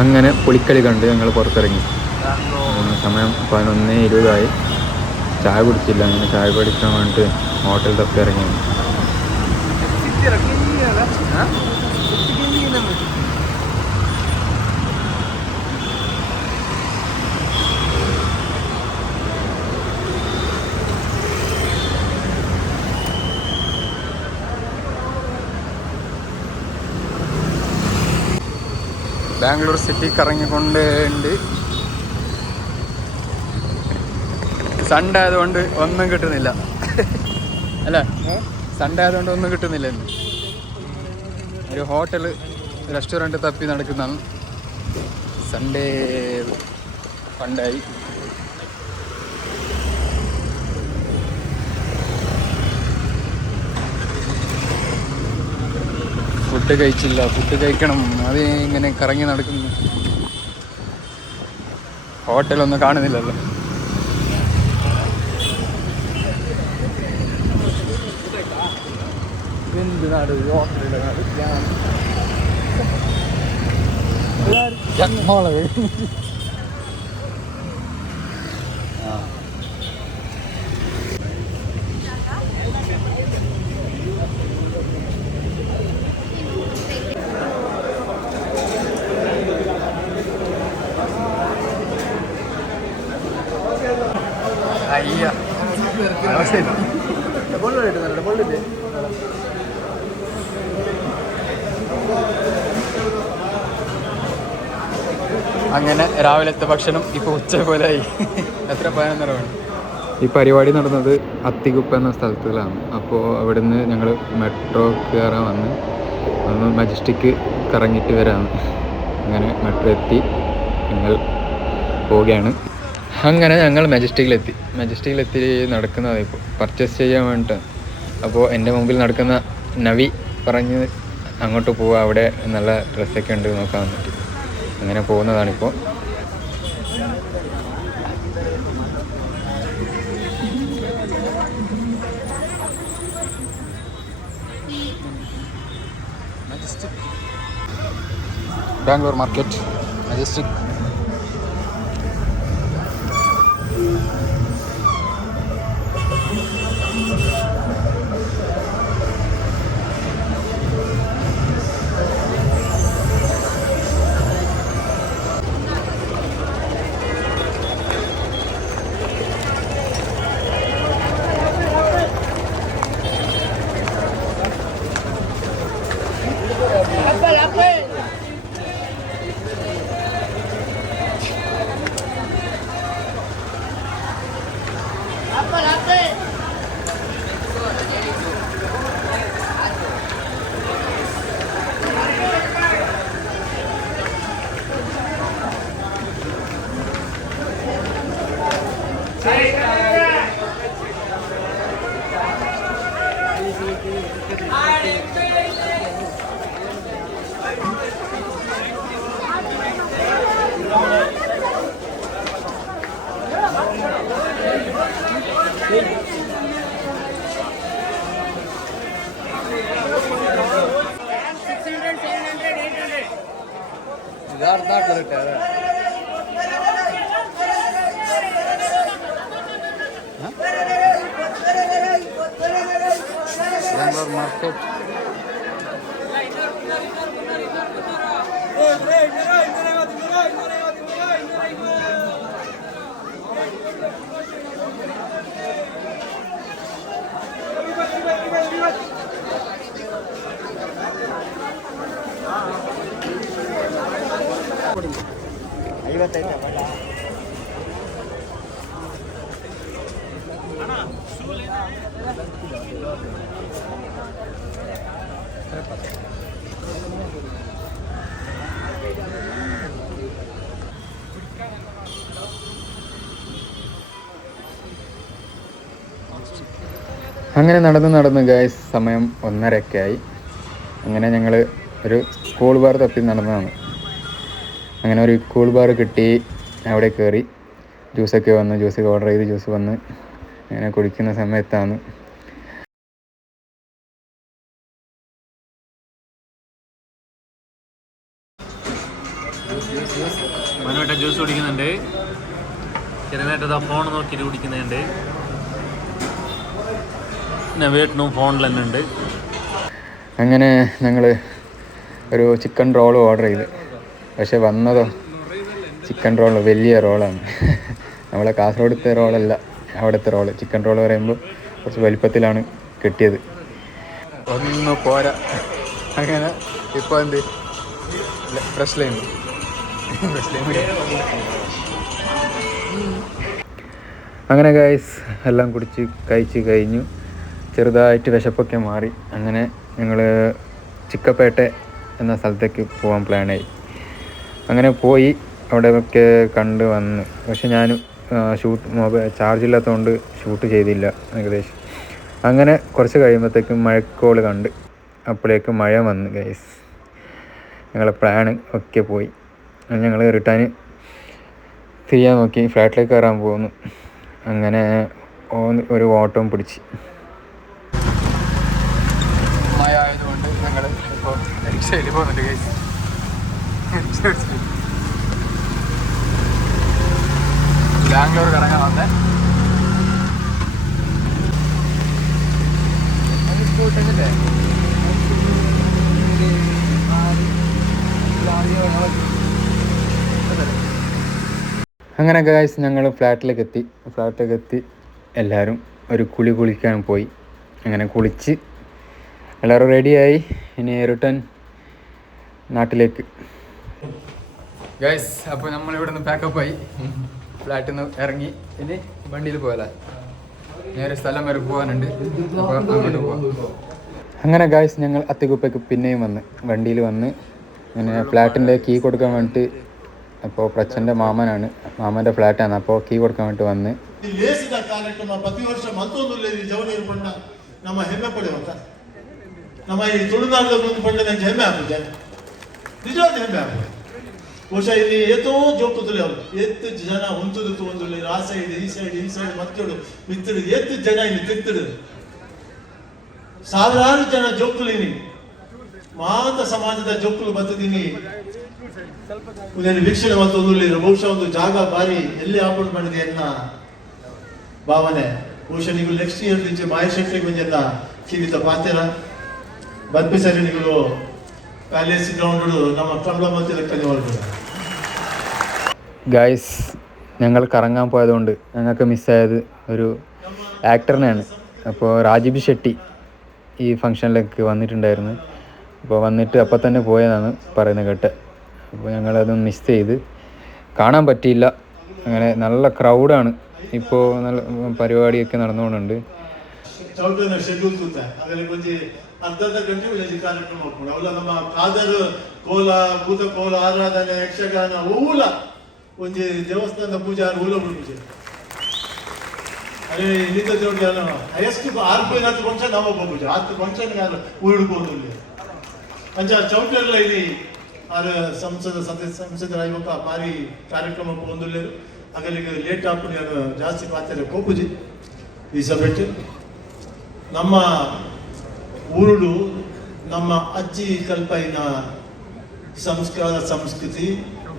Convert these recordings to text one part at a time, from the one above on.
അങ്ങനെ പുളിക്കളി കണ്ട് ഞങ്ങൾ പുറത്തിറങ്ങി. സമയം പതിനൊന്ന് ഇരുപതായി. ചായ കുടിച്ചില്ല അങ്ങനെ ചായ കുടിക്കാൻ വേണ്ടിയിട്ട് ഹോട്ടലിൽ തപ്പി ഇറങ്ങി ബാംഗ്ലൂർ സിറ്റി കറങ്ങിക്കൊണ്ട് ഉണ്ട് സൺഡേ ആയതുകൊണ്ട് ഒന്നും കിട്ടുന്നില്ല. അല്ല സൺഡേ ആയതുകൊണ്ട് ഒന്നും കിട്ടുന്നില്ല ഇന്ന്. ഒരു ഹോട്ടൽ റെസ്റ്റോറന്റ് തപ്പി നടക്കുന്നതാണ്. സൺഡേ ഫണ്ടായി ഫുഡ് കഴിച്ചില്ല. ഫുഡ് കഴിക്കണം. അത് ഇങ്ങനെ കറങ്ങി നടക്കുന്നു. ഹോട്ടലൊന്നും കാണുന്നില്ലല്ലോ. എന്ത് നാട്? ഹോട്ടലിലെ നാട്. ഞാൻ രാവിലത്തെ ഭക്ഷണം ഇപ്പോൾ ഉച്ച പോലെയായി എത്ര പതിനൊന്നര വേണം ഈ പരിപാടി നടന്നത് അത്തികുപ്പ എന്ന സ്ഥലത്തിലാണ് അപ്പോൾ അവിടുന്ന് ഞങ്ങൾ മെട്രോ കയറാൻ വന്ന് ഒന്ന് മജസ്റ്റിക്ക് കറങ്ങിയിട്ട് വരാമെന്ന് അങ്ങനെ മെട്രോ എത്തി. ഞങ്ങൾ പോവുകയാണ്. അങ്ങനെ ഞങ്ങൾ മജസ്റ്റിക്കിലെത്തി മജസ്റ്റിക്കിലെത്തി നടക്കുന്നതാണ് ഇപ്പോൾ പർച്ചേസ് ചെയ്യാൻ വേണ്ടിയിട്ടാണ് അപ്പോൾ എന്റെ മുമ്പിൽ നടക്കുന്ന നവി പറഞ്ഞ് അങ്ങോട്ട് പോവുക അവിടെ നല്ല ഡ്രസ്സൊക്കെ ഉണ്ട് നോക്കാൻ വേണ്ടിയിട്ട് അങ്ങനെ പോകുന്നതാണിപ്പോൾ Bangalore market Majestic Bangalore market അങ്ങനെ നടന്ന് നടന്ന് ഗായ്സ് സമയം ഒന്നരയൊക്കെ ആയി അങ്ങനെ ഞങ്ങൾ ഒരു സ്കൂൾ ബാർ തപ്പി നടന്നതാണ്. അങ്ങനെ ഒരു സ്കൂൾ ബാർ കിട്ടി അവിടെ കയറി ജ്യൂസൊക്കെ വന്ന് ജ്യൂസൊക്കെ ഓർഡർ ചെയ്ത് ജ്യൂസ് വന്ന്. അങ്ങനെ കുടിക്കുന്ന സമയത്താണ്. ജ്യൂസ് കുടിക്കുന്നുണ്ട്. ചെറുതായിട്ട് ഫോൺ നോക്കിയിട്ട് കുടിക്കുന്നുണ്ട് പിന്നെ വീട്ടിനും ഫോണിൽ തന്നെ ഉണ്ട്. അങ്ങനെ ഞങ്ങൾ ഒരു ചിക്കൻ റോൾ ഓർഡർ ചെയ്ത്. പക്ഷെ വന്നതോ? ചിക്കൻ റോൾ വലിയ റോളാണ് നമ്മളെ കാസർഗോഡത്തെ റോളല്ല അവിടുത്തെ റോൾ ചിക്കൻ റോൾ പറയുമ്പോൾ കുറച്ച് വലിപ്പത്തിലാണ് കിട്ടിയത്. ഒന്ന് പോരാ. അങ്ങനെ ഇപ്പോൾ എന്ത്? ഫ്രഷ് ലൈം ഫ്രഷ് ലൈം അങ്ങനെ ഗൈസ് എല്ലാം കുടിച്ച് കഴിച്ച് കഴിഞ്ഞു. ചെറുതായിട്ട് വിശപ്പൊക്കെ മാറി. അങ്ങനെ ഞങ്ങൾ ചിക്കപ്പേട്ട എന്ന സ്ഥലത്തേക്ക് പോകാൻ പ്ലാനായി. അങ്ങനെ പോയി അവിടെ ഒക്കെ കണ്ട് വന്ന്. പക്ഷെ ഞാൻ ഷൂട്ട് മൊബൈൽ ചാർജ് ഇല്ലാത്തതുകൊണ്ട് ഷൂട്ട് ചെയ്തില്ല ഏകദേശം. അങ്ങനെ കുറച്ച് കഴിയുമ്പോഴത്തേക്കും മഴക്കോൾ കണ്ട് അപ്പോഴേക്ക് മഴ വന്ന് ഗൈസ് ഞങ്ങളെ പ്ലാൻ ഒക്കെ പോയി. ഞങ്ങൾ റിട്ടേൺ തിരിയാൻ നോക്കി. ഫ്ലാറ്റിലേക്ക് കയറാൻ പോകുന്നു അങ്ങനെ ഒരു ഓട്ടവും പിടിച്ച് മഴ ആയതുകൊണ്ട് ഞങ്ങൾ ഇപ്പോൾ റിക്ഷയിൽ പോകുന്നുണ്ട് ഗൈസ് ബാംഗ്ലൂർ കറങ്ങാൻ വന്നേ. അങ്ങനെ ഗായ്സ് ഞങ്ങൾ ഫ്ലാറ്റിലേക്ക് എത്തി. ഫ്ലാറ്റിലേക്ക് എത്തി. എല്ലാവരും ഒരു കുളി കുളിക്കാൻ പോയി. അങ്ങനെ കുളിച്ച് എല്ലാവരും റെഡിയായി ഇനി റിട്ടേൺ നാട്ടിലേക്ക് ഗൈസ് അപ്പോൾ നമ്മൾ ഇവിടെ നിന്ന് പാക്കപ്പ് ആയി ഫ്ലാറ്റിൽ നിന്ന് ഇറങ്ങി ഇനി വണ്ടിയിൽ പോകല നേരെ സ്ഥലം വരെ പോകാനുണ്ട് അപ്പോൾ അങ്ങോട്ട് പോവാം അങ്ങനെ ഗായ്സ് ഞങ്ങൾ അത്തിക്കുപ്പയ്ക്ക് പിന്നെയും വന്ന് വണ്ടിയിൽ വന്ന് ഇങ്ങനെ ഫ്ലാറ്റിൻ്റെ കീ കൊടുക്കാൻ വേണ്ടിയിട്ട് അപ്പോൾ പ്രച്ഛൻ്റെ മാമനാണ് മാമൻ്റെ ഫ്ലാറ്റാണ് അപ്പോൾ കീ കൊടുക്കാൻ വേണ്ടി വന്ന് ಈ ಲೇಸಿದ ಕಾರ್ಯಕ್ರಮ ಪ್ರತಿ ವರ್ಷ ಮತ್ತೊಂದು ಲೇರಿ ಜವನೀರು ಪಂಡ ನಮ್ಮ ಹೆಮ್ಮೆ ಪಡೆಯುವಂತ ನಮ್ಮ ಈ ತುಳುನಾಡಿನ ಒಂದು ಪಂಡ ನಂಗೆ ಹೆಮ್ಮೆ ಆಗುತ್ತೆ ನಿಜವಾದ ಹೆಮ್ಮೆ ಆಗುತ್ತೆ ಬಹುಶಃ ಇಲ್ಲಿ ಏತೋ ಜೋಪುದಲ್ಲಿ ಅವರು ಎತ್ತು ಜನ ಹೊಂಚುದು ಒಂದು ಆ ಸೈಡ್ ಈ ಸೈಡ್ ಈ ಸೈಡ್ ಮತ್ತೊಡು ಮಿತ್ತಡು ಜನ ಇಲ್ಲಿ ತಿತ್ತಡು ಸಾವಿರಾರು ಜನ ಜೋಕುಲಿನಿ ಮಾತ ಸಮಾಜದ ಜೋಕುಲು ಬತ್ತದೀನಿ ವೀಕ್ಷಣೆ ಮತ್ತೊಂದು ಬಹುಶಃ ಒಂದು ಜಾಗ ಬಾರಿ ಎಲ್ಲಿ ಆಪಣ್ ಮಾಡಿದೆ ಅನ್ನ ಭಾವನೆ ಬಹುಶಃ ನೀವು ನೆಕ್ಸ್ಟ್ ಇಯರ್ నుంచి ಮಾಯಶಕ್ತಿಗೆ ಒಂಜೆಲ್ಲ ಜೀವಿತ ಪಾತೆರ ಬದ್ಪಿಸರಿ ನೀವು ಪ್ಯಾಲೇಸ್ ಗ್ರೌಂಡ್ ನಮ್ಮ ಕಮಲ ಮತ್ತೆ ಲೆಕ್ಕನೆ ಹೊರಟು ഗായ്സ് ഞങ്ങൾ കറങ്ങാൻ പോയതുകൊണ്ട് ഞങ്ങൾക്ക് മിസ്സായത് ഒരു ആക്ടറിനെയാണ് അപ്പോൾ രാജീവ് ഷെട്ടി ഈ ഫംഗ്ഷനിലേക്ക് വന്നിട്ടുണ്ടായിരുന്നു അപ്പോൾ വന്നിട്ട് അപ്പം തന്നെ പോയതാണ് പറയുന്നത് കേട്ട് അപ്പോൾ ഞങ്ങളത് മിസ് ചെയ്ത് കാണാൻ പറ്റിയില്ല അങ്ങനെ നല്ല ക്രൗഡാണ് ഇപ്പോൾ നല്ല പരിപാടിയൊക്കെ നടന്നുകൊണ്ടുണ്ട് ಚೌಟನ ಶೆಡ್ಯೂಲ್ ತೂತ ಅದರಲ್ಲಿ ಕೊಂಚಿ ಅರ್ಧ ಅರ್ಧ ಗಂಟೆ ಒಂಜಿ ಕಾರ್ಯಕ್ರಮ ಮಾಡ್ಕೊಂಡು ಅವಲ್ಲ ನಮ್ಮ ಕಾದರ್ ಕೋಲ ಭೂತ ಕೋಲ ಆರಾಧನೆ, ಯಕ್ಷಗಾನ, ಊಲ. ಒಂಜಿ ದೇವಸ್ಥಾನದ ಪೂಜೆ, ಆರು ಊಲ ಪೂಜೆ. ಅರೆ ಇಲ್ಲಿದ್ದ ದೇವ್ರಿಗೆ ನಾನು ಹೈಯೆಸ್ಟ್ ಆರು ಪೋಯಿನ ಹತ್ತು ಫಂಕ್ಷನ್ ನಮ್ಮ ಪೂಜೆ. ಹತ್ತು ಫಂಕ್ಷನ್ ಯಾರು ಇಲ್ಲಿ. ಅಂಚ ಚೌಟರ್ಲ ಇಲ್ಲಿ. ಆರು ಸಂಸದ ಸದಸ್ಯ ಸಂಸದರ ಯುವಕ ಭಾರಿ ಕಾರ್ಯಕ್ರಮ ಹೊಂದಿಲ್ಲೇರು ಅಗಲಿಗೆ ಲೇಟ್ ನಾನು ಜಾಸ್ತಿ ಮಾತಾಡ ಕೋಪುಜಿ. ಈ ಸಬ್ಜೆಕ್ಟ್. ನಮ್ಮ ಊರುಡು ನಮ್ಮ ಅಜ್ಜಿ ಕಲ್ಪೈನ ಸಂಸ್ಕಾರ ಸಂಸ್ಕೃತಿ,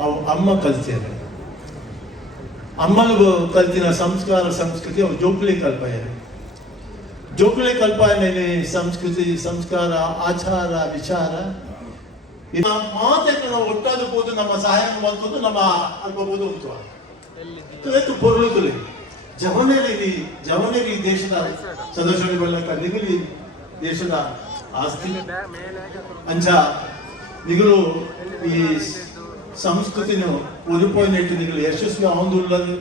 ಅವು ಅಮ್ಮ ಕಲ್ತಿದ್ದಾರೆ. ಅಮ್ಮನಿಗೂ ಕಲ್ತಿನ ಸಂಸ್ಕಾರ ಸಂಸ್ಕೃತಿ ಅವು ಜೋಕ್ಲಿ ಕಲ್ಪಾಯ ಜೋಕ್ಲಿ ಕಲ್ಪಾಯನೆ ಸಂಸ್ಕೃತಿ, ಸಂಸ್ಕಾರ, ಆಚಾರ, ವಿಚಾರ ಇದು ನಾವು ಒಟ್ಟಾದ ನಮ್ಮ ಸಹಾಯ ಮಾಡುವುದು ನಮ್ಮ ಅಲ್ಪಬಹುದು ಅಂತ ತುಲೆತು ಪೊರುಳುತ್ತಲೆ ಜವನೇರಿ ಜವನೇರಿ ದೇಶದ ಸದಸ್ಯರುಗಳನ್ನ ನಿಗಲಿ ದೇಶದ ಆಸ್ತಿ ಅಂಚ ನಿಗಳು ಈ ಸಂಸ್ಕೃತಿನು ಒದುಪೋಯಿನೆಟ್ಟು ನಿಗಳು ಯಶಸ್ವಿ ಆವಂದುಳ್ಳದು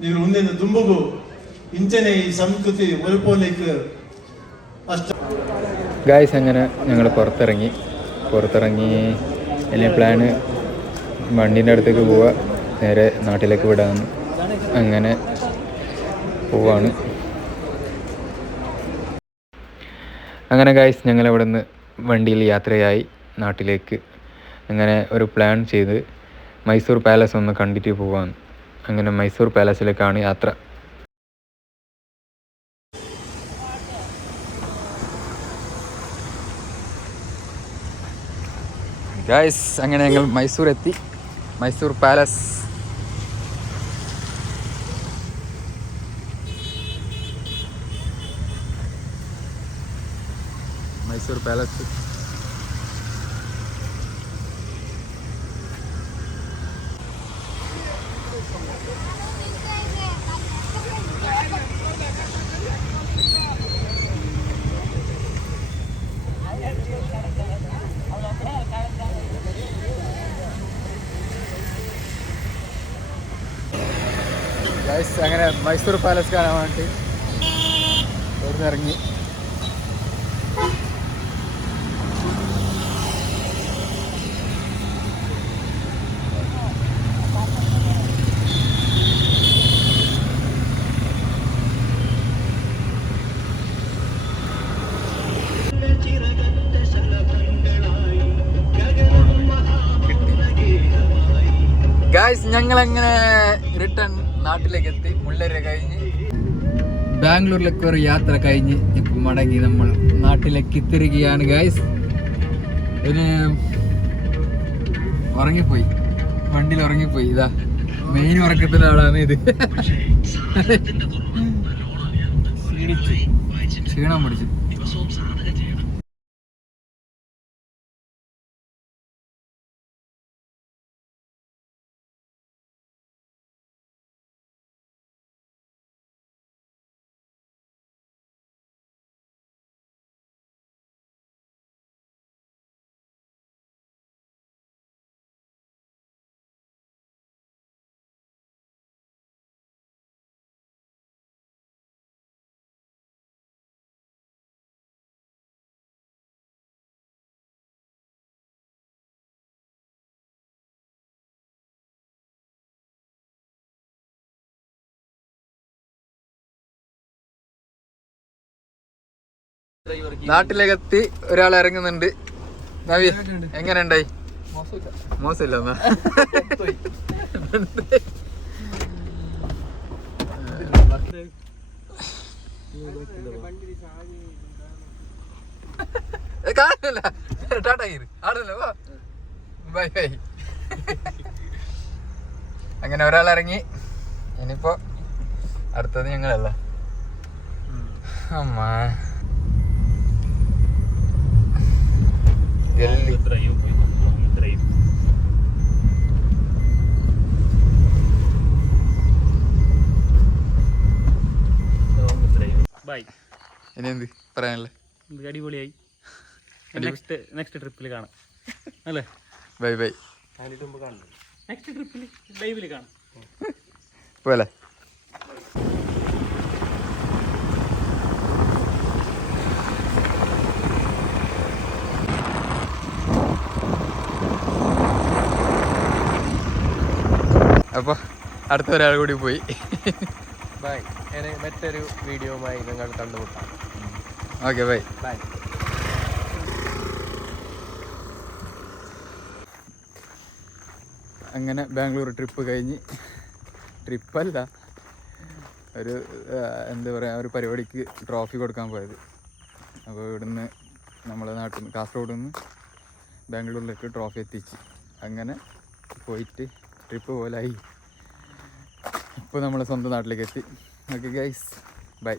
ನೀವು ಮುಂದಿನ ದುಂಬುಗು ಇಂಚನೆ ಈ ಸಂಸ್ಕೃತಿ ಒದುಪೋಲಿಕ್ಕೆ ಅಷ್ಟ ഗായ്സ് അങ്ങനെ ഞങ്ങൾ പുറത്തിറങ്ങി പുറത്തിറങ്ങി ഇനി പ്ലാന് വണ്ടീൻ്റെ അടുത്തേക്ക് പോവുക നേരെ നാട്ടിലേക്ക് വിടാമെന്ന് അങ്ങനെ പോവാണ് അങ്ങനെ ഗായ്സ് ഞങ്ങൾ അവിടെ നിന്ന് വണ്ടിയിൽ യാത്രയായി നാട്ടിലേക്ക്. അങ്ങനെ ഒരു പ്ലാൻ ചെയ്ത് മൈസൂർ പാലസ് ഒന്ന് കണ്ടിട്ട് പോകാൻ അങ്ങനെ മൈസൂർ പാലസിലേക്കാണ് യാത്ര. ഗായ്സ് അങ്ങനെ ഞങ്ങൾ മൈസൂർ എത്തി. മൈസൂർ പാലസ് മൈസൂർ പാലസ് അങ്ങനെ മൈസൂർ പാലസ് കാണാൻ വേണ്ടി ഇറങ്ങി. അങ്ങനെ റിട്ടേൺ നാട്ടിലേക്ക് എത്തി മുള്ളര കഴിഞ്ഞ്? ബാംഗ്ലൂരിലേക്ക് ഒരു യാത്ര കഴിഞ്ഞ് ഇപ്പം മടങ്ങി നമ്മൾ നാട്ടിലേക്ക് തിരികെയാണ് ഗൈസ് പിന്നെ ഉറങ്ങിപ്പോയി. വണ്ടിയിൽ ഉറങ്ങിപ്പോയി. ഇതാ മെയിൻ ഉറക്കത്തിന്റെ ആളാണ് ഇത്. ക്ഷീണിച്ചു. ക്ഷീണം പിടിച്ചു. നാട്ടിലേക്ക് എത്തി ഒരാൾ ഇറങ്ങുന്നുണ്ട്. നവി എങ്ങനെ ഉണ്ടായി? മോശമില്ല കാണില്ല ടാറ്റാ ബൈ ബൈ. അങ്ങനെ ഒരാൾ ഇറങ്ങി. ഇനിയിപ്പോ അടുത്തത് ഞങ്ങളല്ല. അമ്മ. ബൈ ഇനി എന്ത് പറയാനല്ലേ? അടിപൊളിയായി. നെക്സ്റ്റ് നെക്സ്റ്റ് ട്രിപ്പിൽ കാണാം. അല്ലേ? Bye bye. നെക്സ്റ്റ് ട്രിപ്പിൽ ലൈവിൽ കാണാം. പോലെ അപ്പോൾ അടുത്ത ഒരാൾ കൂടി പോയി. ബൈ മറ്റൊരു വീഡിയോയുമായി നിങ്ങൾ കണ്ടുമുട്ടാം. ഓക്കെ ബൈ ബൈ അങ്ങനെ ബാംഗ്ലൂർ ട്രിപ്പ് കഴിഞ്ഞ് ട്രിപ്പല്ല ഒരു എന്താ പറയുക ഒരു പരിപാടിക്ക് ട്രോഫി കൊടുക്കാൻ പോയത്. അപ്പോൾ ഇവിടുന്ന് നമ്മളെ നാട്ടിൽ നിന്ന് കാസർഗോഡ് നിന്ന് ബാംഗ്ലൂരിലേക്ക് ട്രോഫി എത്തിച്ച്. അങ്ങനെ പോയിട്ട് ട്രിപ്പ് പോലായി. ഇപ്പോൾ നമ്മൾ സ്വന്തം നാട്ടിലേക്ക് എത്തി. Okay guys bye